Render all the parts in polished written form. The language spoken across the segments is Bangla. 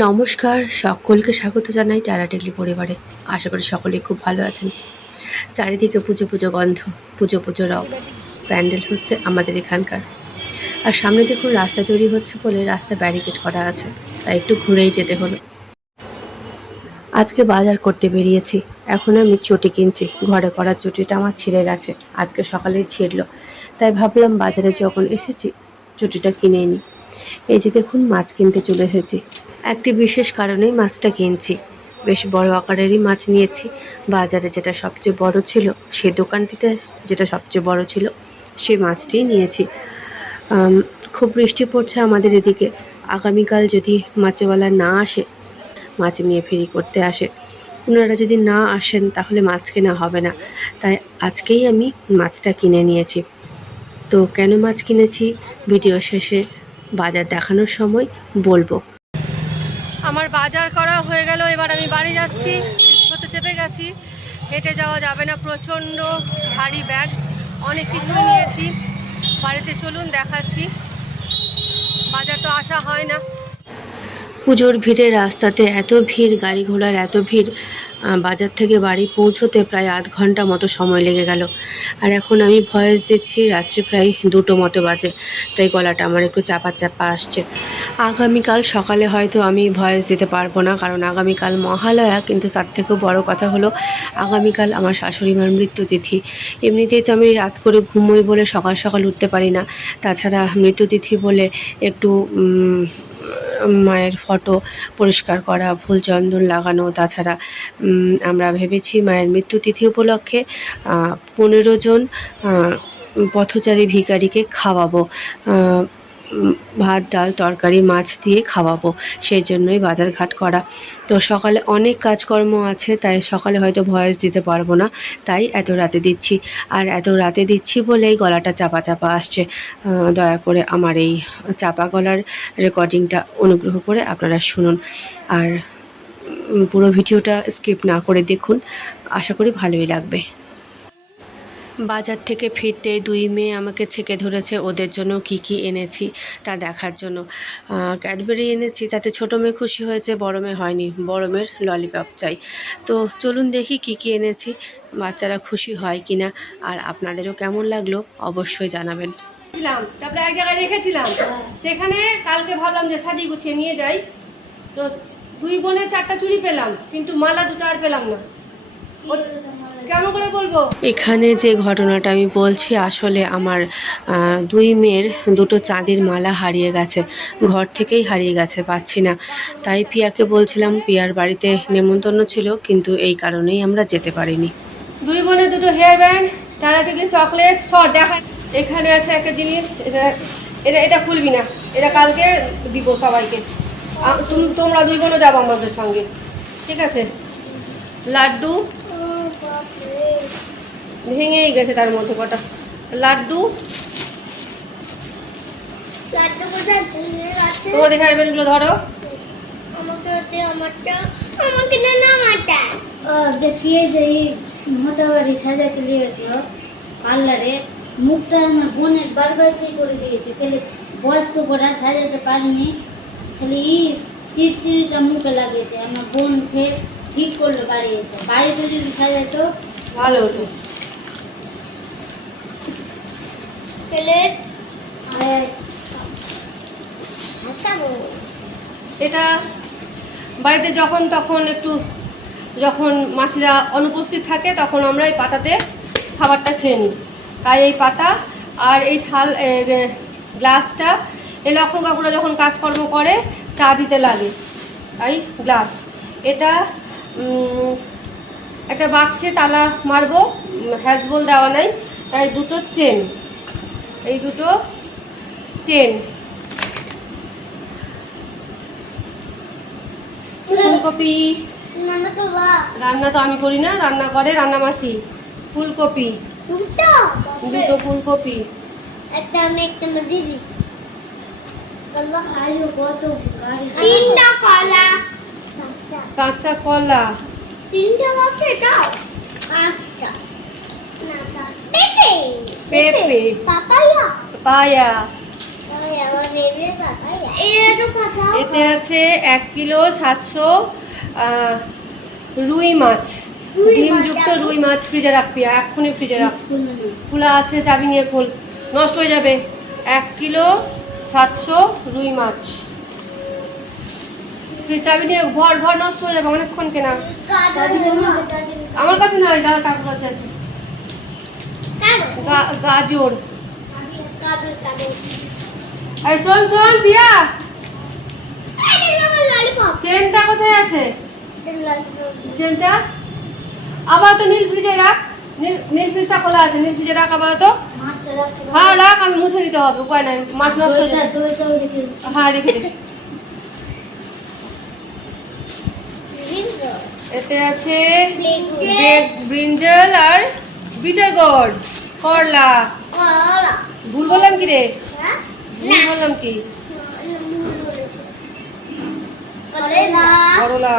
নমস্কার, সকলকে স্বাগত জানাই টারা টেকলি পরিবারে। আশা করি সকলেই খুব ভালো আছেন। চারিদিকে পুজো পুজো গন্ধ, পুজো পুজো রব। প্যান্ডেল হচ্ছে আমাদের এখানকার। আর সামনে দেখুন রাস্তা তৈরি হচ্ছে বলে রাস্তা ব্যারিকেড করা আছে, তাই একটু ঘুরেই যেতে হলো। আজকে বাজার করতে বেরিয়েছি। এখন আমি চটি কিনছি। ঘরে করার চটিটা আমার ছিঁড়ে গেছে, আজকে সকালেই ছিঁড়লো, তাই ভাবলাম বাজারে যখন এসেছি চটিটা কিনেই নিই। এই যে দেখুন মাছ কিনতে চলে এসেছি। একটি বিশেষ কারণেই মাছটা কিনছি। বেশ বড় আকারেরই মাছ নিয়েছি। বাজারে যেটা সবচেয়ে বড় ছিল, সে দোকানটিতে যেটা সবচেয়ে বড় ছিল সেই মাছটিই নিয়েছি। খুব বৃষ্টি পড়ছে আমাদের এদিকে। আগামীকাল যদি মাছওয়ালা না আসে, মাছ নিয়ে ফেরি করতে আসে, ওনারা যদি না আসেন তাহলে মাছ কেনা হবে না। তাই আজকেই আমি মাছটা কিনে নিয়েছি। তো কেন মাছ কিনেছি ভিডিও শেষে বাজার দেখানোর সময় বলবো। আমার বাজার করা হয়ে গেল, এবার আমি বাড়ি যাচ্ছি। রিক্সাতে চেপে গেছি, হেঁটে যাওয়া যাবে না, প্রচণ্ড ভারী ব্যাগ, অনেক কিছুই নিয়েছি। বাড়িতে চলুন দেখাচ্ছি। বাজার তো আসা হয় না। পুজোর ভিড়ে রাস্তাতে এত ভিড়, গাড়ি ঘোড়ার এত ভিড়, বাজার থেকে বাড়ি পৌঁছোতে প্রায় আধ ঘন্টা মতো সময় লেগে গেল। আর এখন আমি ভয়েস দিচ্ছি রাত্রি প্রায় 2টো মতো বাজে, তাই গলাটা আমার একটু চাপা চাপা আসছে। আগামীকাল সকালে হয়তো আমি ভয়েস দিতে পারবো না, কারণ আগামীকাল মহালয়া। কিন্তু তার থেকেও বড় কথা হলো আগামীকাল আমার শাশুড়ি মার মৃত্যুতিথি। এমনিতেই তো আমি রাত করে ঘুমোই বলে সকাল সকাল উঠতে পারি না, তাছাড়া মৃত্যুতিথি বলে একটু মায়ের ফটো পরিষ্কার করা, ফুল চন্দন লাগানো, তাছাড়া আমরা ভেবেছি মায়ের মৃত্যুতিথি উপলক্ষে 15 জন পথচারী ভিখারিকে খাওয়াবো, ভাত ডাল তরকারি মাছ দিয়ে খাওয়াবো। সেই জন্যই বাজারঘাট করা। তো সকালে অনেক কাজকর্ম আছে, তাই সকালে হয়তো ভয়েস দিতে পারবো না, তাই এত রাতে দিচ্ছি। আর এত রাতে দিচ্ছি বলেই গলাটা চাপা চাপা আসছে। দয়া করে আমার এই চাপা গলার রেকর্ডিংটা অনুগ্রহ করে আপনারা শুনুন। আর পুরো ভিডিওটা স্কিপ না করে দেখুন, আশা করি ভালোই লাগবে। বাজার থেকে ফিরতে 2 মেয়ে আমাকে ছেঁকে ধরেছে ওদের জন্য কি কি এনেছি তা দেখার জন্য। ক্যাডবেরি এনেছি, তাতে ছোটো মেয়ে খুশি হয়েছে, বড় মেয়ে হয়নি। বড় মেয়ের ললিপপ চাই। তো চলুন দেখি কি কি এনেছি, বাচ্চারা খুশি হয় কি না, আর আপনাদেরও কেমন লাগলো অবশ্যই জানাবেন। তারপরে এক জায়গায় রেখেছিলাম, সেখানে কালকে ভাবলাম যে সাজিয়ে গুছিয়ে নিয়ে যাই। তো 2 বোনের 4টা চুড়ি পেলাম, কিন্তু মালা 2টা আর পেলাম না। কেমন করে বলবো? এখানে যে ঘটনাটা আমি বলছি, আসলে আমার 2 মেয়ের 2টো চাঁদির মালা হারিয়ে গেছে, ঘর থেকেই হারিয়ে গেছে, পাচ্ছি না। তাই পিয়াকে বলছিলাম, পিয়ার বাড়িতে নেমন্তন্ন ছিল, কিন্তু এই কারণেই আমরা যেতে পারিনি। 2 বোনের 2টো হেয়ার ব্যান্ড, টানা থেকে চকলেট সর দেখা। এখানে আছে একটা জিনিস, এটা খুলবি না, এটা কালকে দিব সবাইকে। তোমরা 2 বোনও যাবো আমাদের সঙ্গে, ঠিক আছে? লাড্ডু ভেঙেই গেছে, তার মধ্যে কটা লাড্ডু। তোমাদের হেয়ার ব্যান্ডগুলো ধরো। দেখিয়ে যে হতে পারি সাজাতে লেগেছিল পার্লারে, মুখটা আমার বোনের বারবার করে দিয়েছে, খালি বয়স্ক করা সাজাতে পারিনি, খালি চিড়চিড়িটা মুখে লাগিয়েছে। আমার বোন ফের ঠিক করলো, বাড়ি এসে। বাড়িতে যদি সাজাতো ভালো হতো। এটা বাড়িতে যখন তখন একটু, যখন মাসিরা অনুপস্থিত থাকে তখন আমরা এই পাতাতে খাবারটা খেয়ে নিই। তাই এই পাতা আর এই থাল গ্লাসটা, এই লক্ষণ কাকুরা যখন কাজকর্ম করে চা দিতে লাগে, তাই গ্লাস। এটা একটা বাক্সে তালা মারবো, হ্যাজবল দেওয়া নাই, তাই 2টো চেন, এই 2টো চেন। ফুলকপি রান্না তো আমি করি না, রান্না করে রান্না মাসি। ফুলকপি 2টো ফুলকপি, একটা আমি একটা দিদি, 3টা কলা, কাঁচা কলা 3টা আছে, দাও 8টা, পেঁপে, পেঁপে, পাপায়া, পায়া, এতে আছে 1 কিলো 700 রুই মাছ, ডিমযুক্ত রুই মাছ ফ্রিজে রাখবি, এক্ষুনি ফ্রিজে রাখ। খোলা আছে, চাবি নিয়ে খোল, নষ্ট হয়ে যাবে। 1 কিলো 700 রুই মাছ, চাবি নিয়ে ভর ভর, নষ্ট হয়ে যাবে অনেকক্ষণ কেনা। আমার কাছে নয়, দাদা কাকুর কাছে আছে। গাজর, এই শোন শোন পিয়া, চেনটা কোথায় আছে? চেনটা আবার তো নীল ফ্রিজে রাখ, নীল ফ্রিজটা খোলা আছে, নীল ফ্রিজে রাখ আবার তো। হ্যাঁ রাখ, আমি মুছে নিতে হবে, উপায় নাই, মাছ নষ্ট হয়ে যাবে। হ্যাঁ রেখে দে। এতে আছে ব্রিঞ্জল আর বিটার গোর্ড, করলা। ভুল বললাম কি রে? ভুল বললাম কি? করলা।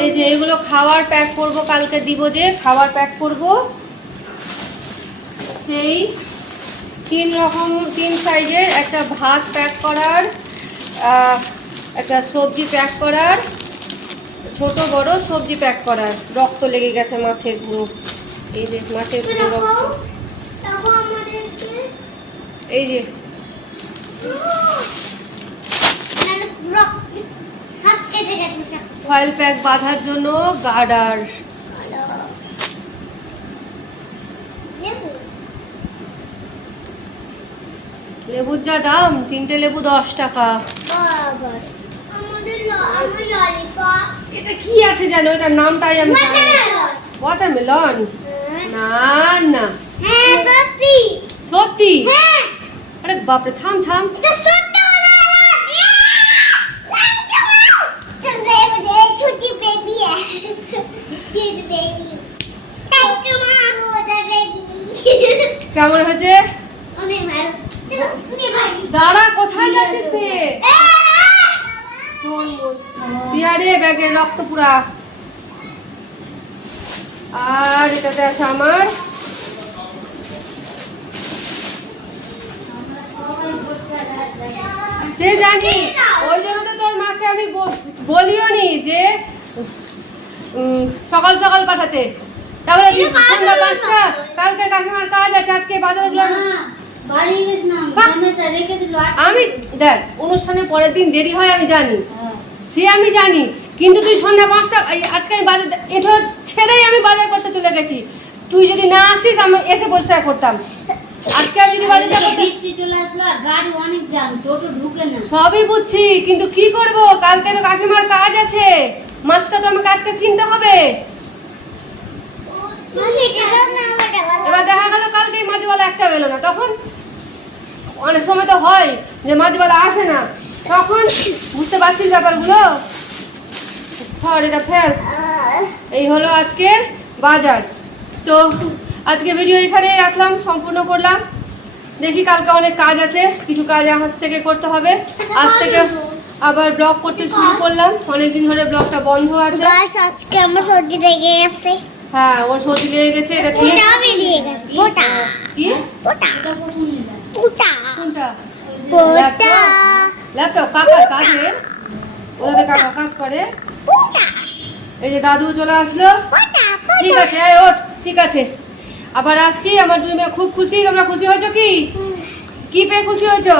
এই যে এগুলো খাবার প্যাক করব, কালকে দিব, যে খাবার প্যাক করব, সেই 3 সাইজের একটা ভাত প্যাক করার, একটা সবজি প্যাক করার, ছোট বড় সবজি প্যাক করার। রক্ত লেগে গেছে মাছের পুরো, এই যে মাছের পুরো রক্ত, এই যে ফয়েল প্যাক বাঁধার জন্য গার্ডার। লেবুর যা দাম, 3টে লেবু 10 টাকা। এটা কি আছে জানো, এটার নামটাই আমি জানি না। ওয়াটারমেলন? না না, সত্যি? আরে বাপরে, থাম থাম। কেমন হয়েছে? দাঁড়া, কোথায় যাচ্ছিস রে? বিয়ারে ব্যাগে রক্ত পুরা। আর এটাতে আছে আমার সে জানি, ওই জন্য তো তোর মাকে আমি বলিও নি যে সকাল সকাল পাঠাতে। তারপরে সন্ধ্যা 5টা, কালকে কাকিমার কাজ আছে, আজকে বাজারগুলো আমি দেখ, অনুষ্ঠানের পরের দিন দেরি হয় আমি জানি, সে আমি জানি, কিন্তু তুই সন্ধ্যা 5টা, আজকে আমি বাজার এঠো ছেড়েই আমি বাজার করতে চলে গেছি। তুই যদি না আসিস আমি এসে পরিষ্কার করতাম। আজকে আমি যদি বাজার করতে, বৃষ্টি চলে আসলো আর গাড়ি অনেক জ্যাম, টোটো ঢুকে না। সবই বুঝছি, কিন্তু কি করব, কালকে তো কাকিমার কাজ আছে, মাছটা তো আমাকে আজকে কিনতে হবে। এবার দেখা গেল কালকে মাছওয়ালা একটা এলো না, তখন অনেক সময় তো হয় যে মাছওয়ালা আসে না, তখন বুঝতে পারছিস ব্যাপারগুলো। এটা ফেল। এই হলো আজকের বাজার। তো আজকে ভিডিও এখানেই রাখলাম, সম্পূর্ণ করলাম। দেখি কালকে অনেক কাজ আছে, কিছু কাজ আজ থেকে করতে হবে। আজ থেকে আবার ব্লগ করতে শুরু করলাম, অনেকদিন ধরে ব্লগটা বন্ধ আছে। আজকে আমার সর্দি লেগে গেছে। হ্যাঁ, ওর সর্দি লেগে গেছে, এটা ঠিক। ওটা কি? ওটা ওটা কোনটা? ওটা ল্যাপটপ কাকার কাজের, ওদের কাকা কাজ করে। এই যে দাদু চলে আসলো। ঠিক আছে, ওঠ, ঠিক আছে, আবার আসছি। আমার 2 মেয়ে খুব খুশি। তোমরা খুশি হয়েছো? কি কি পেয়ে খুশি হয়েছো?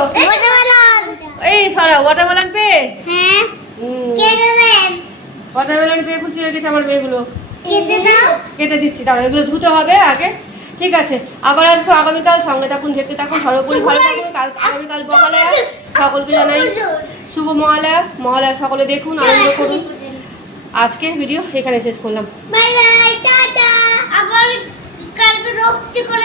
এই সারা ওয়াটারমেলন পেয়ে। হ্যাঁ, কে দেবেন? ওয়াটারমেলন পেয়ে খুশি হয়ে গেছে আমার মেয়েগুলো। কেটে দাও। কেটে দিচ্ছি, দাঁড়াও, এগুলো ধুতে হবে আগে। ঠিক আছে, আবার আসবো আগামীকাল। সঙ্গে থাকুন, দেখতে থাকুন, সর্বোপরি ভালো থাকুন। আগামীকাল মহালয়া, সকলকে জানাই শুভ মহালয়া। মহালয়া সকলে দেখুন, আনন্দ করুন। আজকে ভিডিও এখানে শেষ করলাম। Bye bye, tata. আবার কালকে রোস্ট করে